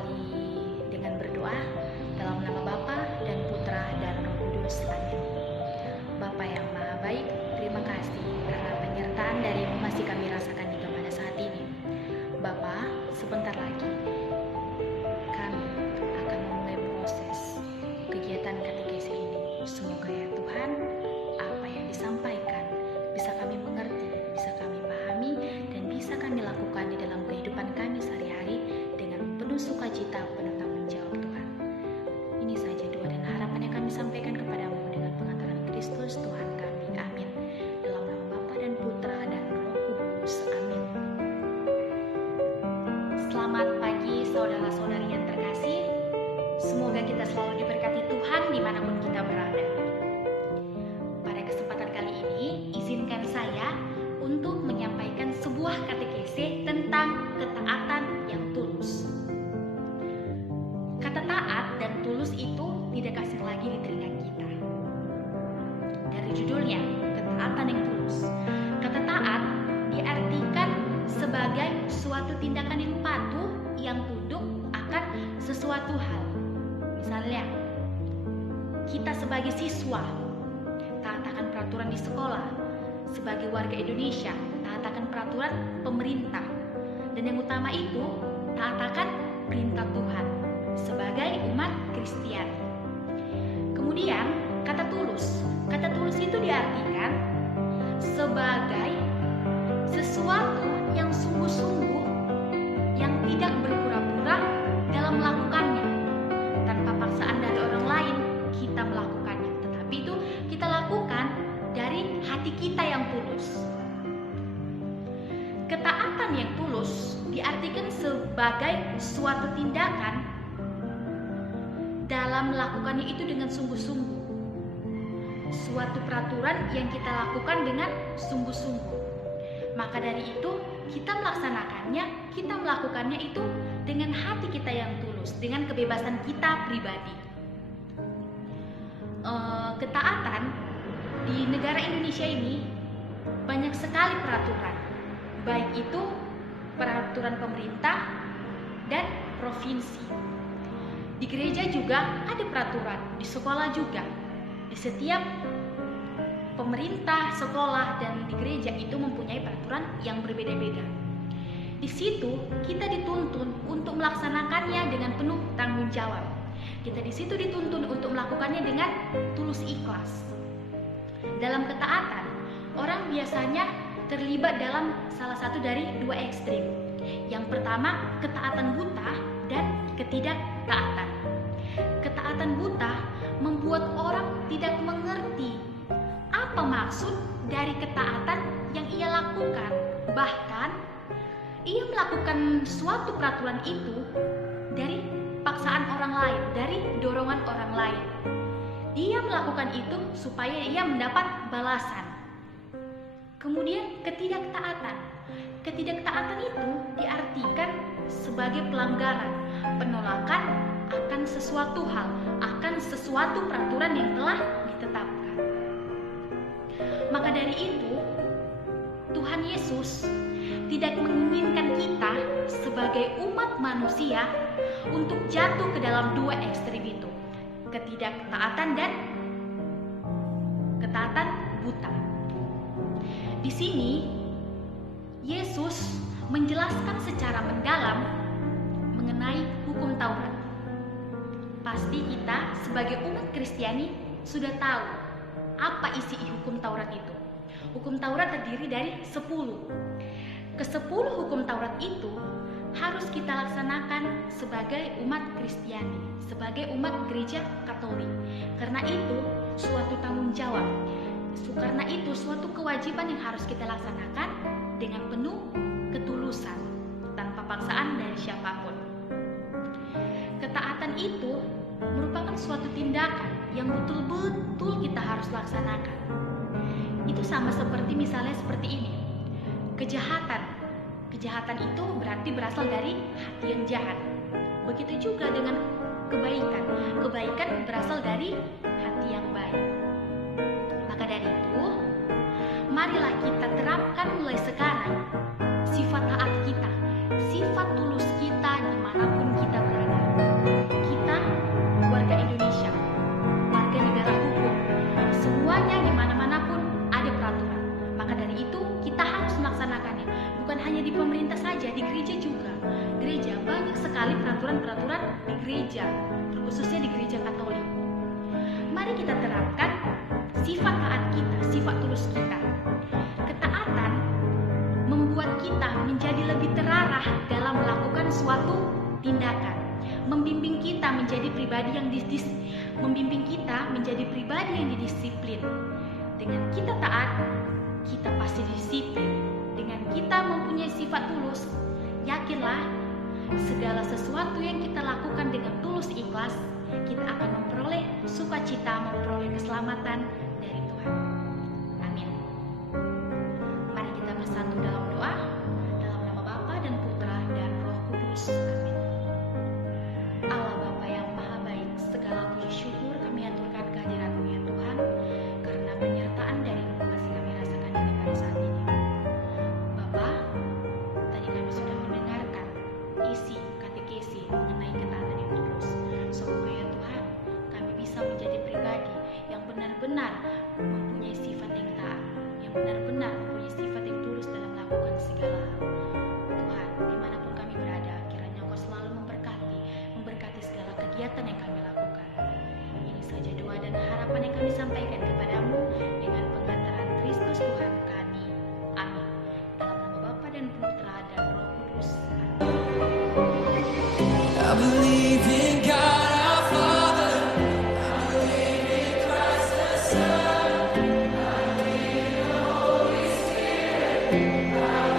awali dengan berdoa dalam nama Bapa dan Putra dan Roh Kudus. Amin. Bapa yang Maha Baik, terima kasih karena penyertaan dari masih kami rasakan juga pada saat ini. Bapa, sebentar lagi kami akan memulai proses kegiatan katekesi ini. Semoga ya Tuhan, apa yang disampaikan bisa kami mengerti, bisa kami pahami, dan bisa kami lakukan di dalam kehidupan kami sehari-hari dengan penuh sukacita, penuh tanggung jawab Tuhan. Ini saja doa dan harapan yang kami sampaikan kepadamu dengan pengantaran Kristus Tuhan kami. Amin. Dalam nama Bapa dan Putra dan Roh Kudus. Amin. Selamat pagi saudara-saudari yang terkasih. Semoga kita selalu diberkati Tuhan dimanapun kita berada. Pada kesempatan kali ini, izinkan saya untuk menyampaikan sebuah katekese tentang ketaatan yang tulus. Kata taat dan tulus itu tidak asing lagi di telinga kita. Dari judulnya, ketaatan yang tulus. Kata taat diartikan sebagai suatu tindakan yang patuh, yang tunduk akan sesuatu hal. Misalnya, kita sebagai siswa taat akan peraturan di sekolah, sebagai warga Indonesia taat akan peraturan pemerintah, dan yang utama itu taat akan perintah Tuhan sebagai umat Kristiani. Kemudian kata tulus itu diartikan sebagai sesuatu yang sungguh-sungguh, yang tidak berpura-pura dalam melakukannya, tanpa paksaan dari orang lain kita melakukannya, tetapi itu kita lakukan dari hati kita yang tulus. Ketaatan yang tulus diartikan sebagai suatu tindakan dalam melakukannya itu dengan sungguh-sungguh. Suatu peraturan yang kita lakukan dengan sungguh-sungguh. Maka dari itu kita melakukannya itu dengan hati kita yang tulus, dengan kebebasan kita pribadi. Ketaatan di negara Indonesia ini banyak sekali peraturan, baik itu peraturan pemerintah dan provinsi. Di gereja juga ada peraturan, di sekolah juga. Di setiap pemerintah, sekolah, dan di gereja itu mempunyai peraturan yang berbeda-beda. Di situ kita dituntun untuk melaksanakannya dengan penuh tanggung jawab. Kita di situ dituntun untuk melakukannya dengan tulus ikhlas. Dalam ketaatan, orang biasanya terlibat dalam salah satu dari dua ekstrim. Yang pertama, ketaatan buta dan ketidaktaatan. Ketaatan buta membuat orang tidak mengerti apa maksud dari ketaatan yang ia lakukan. Bahkan, ia melakukan suatu peraturan itu dari paksaan orang lain, dari dorongan orang lain. Dia melakukan itu supaya ia mendapat balasan. Kemudian ketidaktaatan. Ketidaktaatan itu diartikan sebagai pelanggaran, penolakan akan sesuatu hal, akan sesuatu peraturan yang telah ditetapkan. Maka dari itu, Tuhan Yesus tidak menginginkan kita sebagai umat manusia untuk jatuh ke dalam dua ekstrim itu, ketidaktaatan dan ketaatan buta. Di sini Yesus menjelaskan secara mendalam mengenai hukum Taurat. Pasti kita sebagai umat Kristiani sudah tahu apa isi hukum Taurat itu. Hukum Taurat terdiri dari 10. Ke-10 hukum Taurat itu harus kita laksanakan sebagai umat Kristiani, sebagai umat gereja Katolik. Karena itu suatu tanggung jawab. Karena itu suatu kewajiban yang harus kita laksanakan dengan penuh ketulusan, tanpa paksaan dari siapapun. Ketaatan itu merupakan suatu tindakan yang betul-betul kita harus laksanakan. Itu sama seperti misalnya seperti ini. Kejahatan itu berarti berasal dari hati yang jahat. Begitu juga dengan kebaikan. Kebaikan berasal dari hati yang baik. Maka dari itu, marilah kita terapkan mulai sekarang sifat taat kita, sifat tulus kita dimanapun kita berada. itu kita harus melaksanakannya. Bukan hanya di pemerintah saja, di gereja juga. Gereja banyak sekali peraturan-peraturan di gereja, terkhususnya di gereja Katolik. Mari kita terapkan sifat taat kita, sifat tulus kita. Ketaatan membuat kita menjadi lebih terarah dalam melakukan suatu tindakan, membimbing kita menjadi pribadi yang didisiplin. Dengan kita taat, kita pasti disiplin. Dengan kita mempunyai sifat tulus, yakinlah segala sesuatu yang kita lakukan dengan tulus ikhlas, kita akan memperoleh sukacita, memperoleh keselamatan dari Tuhan. Amin. Mari kita bersatu dalam doa, dalam nama Bapa dan Putra dan Roh Kudus. Amin. Allah Bapa yang Maha Baik, segala puji syukur kami aturkan kehadirat-Mu ya Tuhan, karena penyertaan dari-Mu masih kami rasakan hingga pada saat ini. Bapa, tadi kami sudah mendengarkan isi katekesi mengenai ketaatan yang tulus. Semoga ya Tuhan, kami bisa menjadi pribadi yang benar-benar mempunyai sifat yang taat, yang benar-benar mempunyai sifat yang tulus dalam melakukan segala hal. Tuhan, dimanapun kami berada, kiranya Engkau selalu memberkati segala kegiatan yang kami lakukan. Ini saja doa dan harapan yang kami sampaikan kepadamu dengan pengantaran Kristus Tuhan kami. Amin. Dalam nama Bapa dan Putra dan Roh Kudus. I believe in God our Father, I believe in Christ the Son, I believe in the Holy Spirit, I